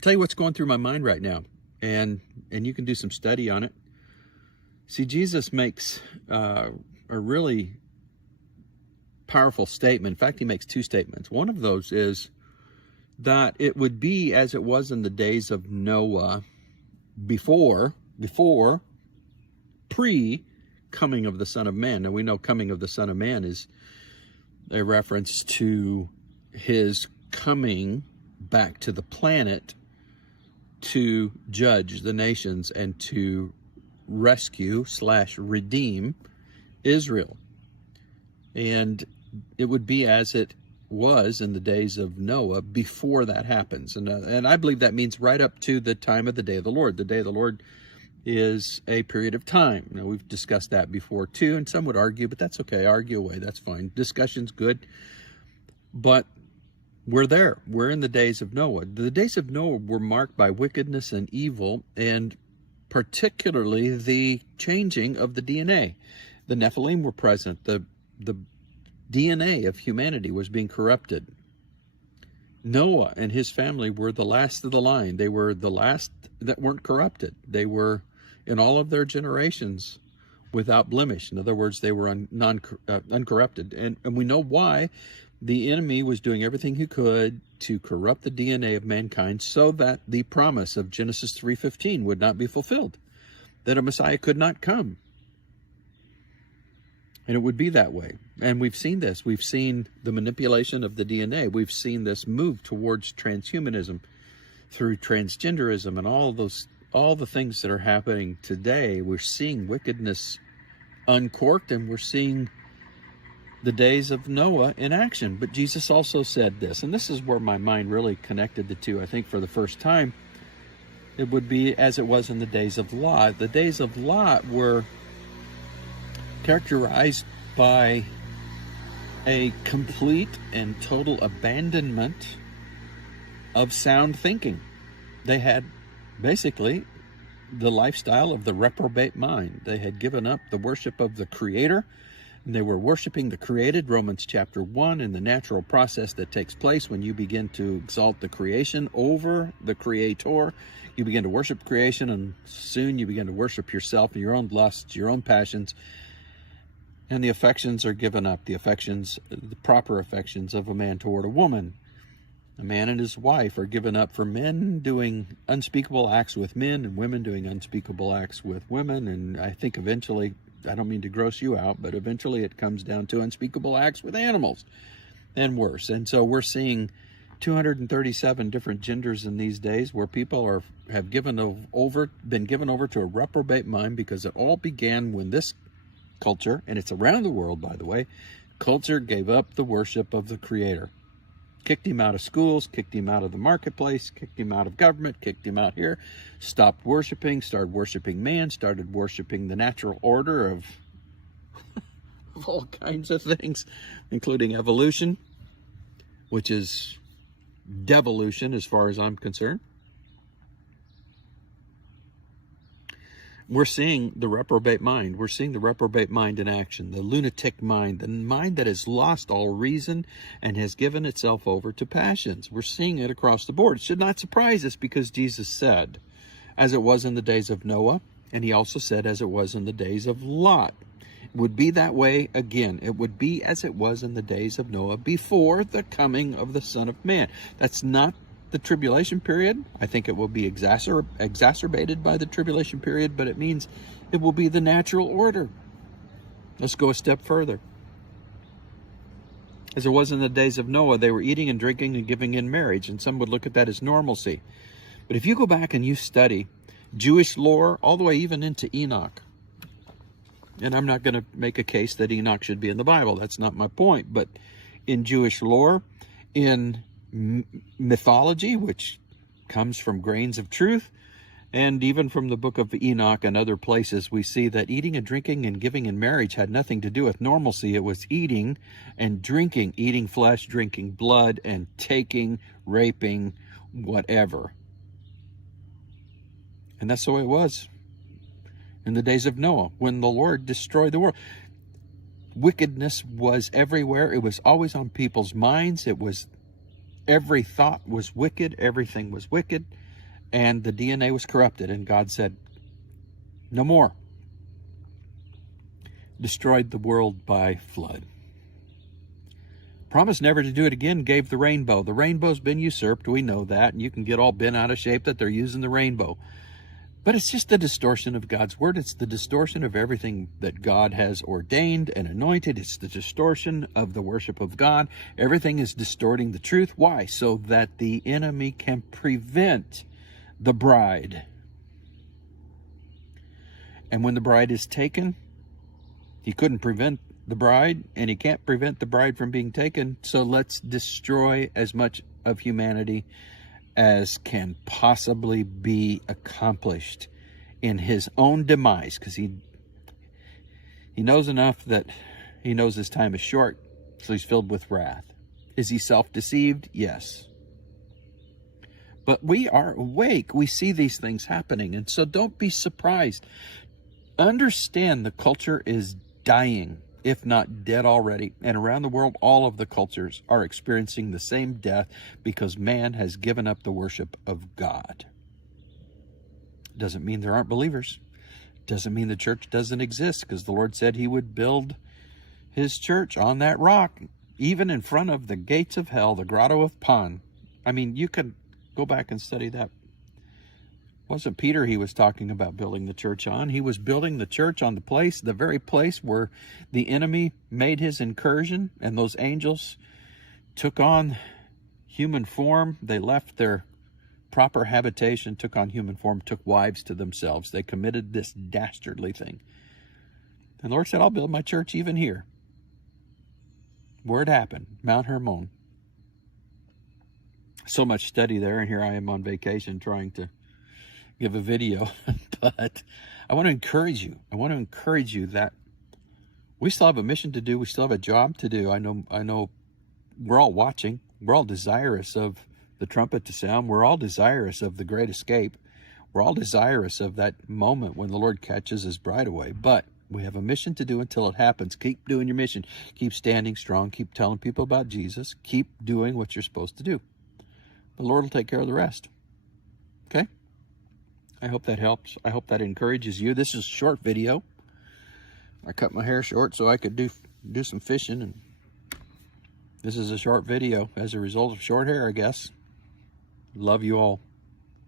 tell you what's going through my mind right now, and you can do some study on it. See, Jesus makes a really powerful statement. In fact, he makes two statements. One of those is that it would be as it was in the days of Noah, before pre-coming of the Son of Man. Now we know coming of the Son of Man is a reference to his coming back to the planet to judge the nations and to rescue/redeem Israel. And it would be as it was in the days of Noah before that happens. And I believe that means right up to the time of the day of the Lord. The day of the Lord is a period of time. Now, we've discussed that before too, and some would argue, but that's okay. Argue away. That's fine. Discussion's good. But we're there. We're in the days of Noah. The days of Noah were marked by wickedness and evil, and particularly the changing of the DNA. The Nephilim were present. The DNA of humanity was being corrupted. Noah and his family were the last of the line. They were the last that weren't corrupted. They were, in all of their generations, without blemish. In other words, they were uncorrupted. And we know why. The enemy was doing everything he could to corrupt the DNA of mankind so that the promise of Genesis 3:15 would not be fulfilled, that a Messiah could not come. And it would be that way. And we've seen this. We've seen the manipulation of the DNA. We've seen this move towards transhumanism through transgenderism and all the things that are happening today. We're seeing wickedness uncorked, and we're seeing the days of Noah in action. But Jesus also said this, and this is where my mind really connected the two, I think, for the first time. It would be as it was in the days of Lot. The days of Lot were characterized by a complete and total abandonment of sound thinking. They had basically the lifestyle of the reprobate mind. They had given up the worship of the Creator, and they were worshiping the created, Romans chapter 1, and the natural process that takes place when you begin to exalt the creation over the Creator. You begin to worship creation, and soon you begin to worship yourself and your own lusts, your own passions, and the affections are given up, the proper affections of a man toward a woman. A man and his wife are given up for men doing unspeakable acts with men and women doing unspeakable acts with women. And I think eventually, I don't mean to gross you out, but eventually it comes down to unspeakable acts with animals and worse. And so we're seeing 237 different genders in these days where people have been given over to a reprobate mind, because it all began when this culture, and it's around the world, by the way, culture gave up the worship of the Creator. Kicked him out of schools, kicked him out of the marketplace, kicked him out of government, kicked him out here, stopped worshiping, started worshiping man, started worshiping the natural order of all kinds of things, including evolution, which is devolution as far as I'm concerned. We're seeing the reprobate mind. We're seeing the reprobate mind in action, the lunatic mind, the mind that has lost all reason and has given itself over to passions. We're seeing it across the board. It should not surprise us, because Jesus said, as it was in the days of Noah, and he also said, as it was in the days of Lot. It would be that way again. It would be as it was in the days of Noah before the coming of the Son of Man. That's not the tribulation period. I think it will be exacerbated by the tribulation period, but it means it will be the natural order. Let's go a step further. As it was in the days of Noah, they were eating and drinking and giving in marriage, and some would look at that as normalcy. But if you go back and you study Jewish lore all the way even into Enoch, and I'm not going to make a case that Enoch should be in the Bible, that's not my point, but in Jewish lore, in mythology, which comes from grains of truth, and even from the book of Enoch and other places, we see that eating and drinking and giving in marriage had nothing to do with normalcy. It was eating and drinking, eating flesh, drinking blood, and taking, raping, whatever. And that's the way it was in the days of Noah, when the Lord destroyed the world. Wickedness was everywhere. It was always on people's minds. Every thought was wicked. Everything was wicked. and the DNA was corrupted, and God said, no more. Destroyed the world by flood. Promised never to do it again, gave the rainbow. The rainbow's been usurped, we know that, and you can get all bent out of shape that they're using the rainbow. But it's just the distortion of God's word. It's the distortion of everything that God has ordained and anointed. It's the distortion of the worship of God. Everything is distorting the truth. Why? So that the enemy can prevent the bride. And when the bride is taken, he couldn't prevent the bride, and he can't prevent the bride from being taken. So let's destroy as much of humanity as can possibly be accomplished in his own demise, because he knows enough that he knows his time is short, so he's filled with wrath. Is he self-deceived? Yes. But we are awake. We see these things happening, and so don't be surprised. Understand the culture is dying, if not dead already. And around the world, all of the cultures are experiencing the same death because man has given up the worship of God. Doesn't mean there aren't believers. Doesn't mean the church doesn't exist, because the Lord said he would build his church on that rock, even in front of the gates of hell, the grotto of Pan. I mean, you could go back and study that. Wasn't Peter he was talking about building the church on? He was building the church on the very place where the enemy made his incursion, and those angels took on human form. They left their proper habitation, took on human form, took wives to themselves. They committed this dastardly thing. And the Lord said, I'll build my church even here. Where it happened, Mount Hermon. So much study there, and here I am on vacation trying to give a video. But I want to encourage you. I want to encourage you that we still have a mission to do. We still have a job to do. I know we're all watching. We're all desirous of the trumpet to sound. We're all desirous of the great escape. We're all desirous of that moment when the Lord catches his bride away. But we have a mission to do until it happens. Keep doing your mission. Keep standing strong. Keep telling people about Jesus. Keep doing what you're supposed to do. The Lord will take care of the rest. Okay? I hope that helps. I hope that encourages you. This is a short video. I cut my hair short so I could do some fishing, and this is a short video as a result of short hair, I guess. Love you all.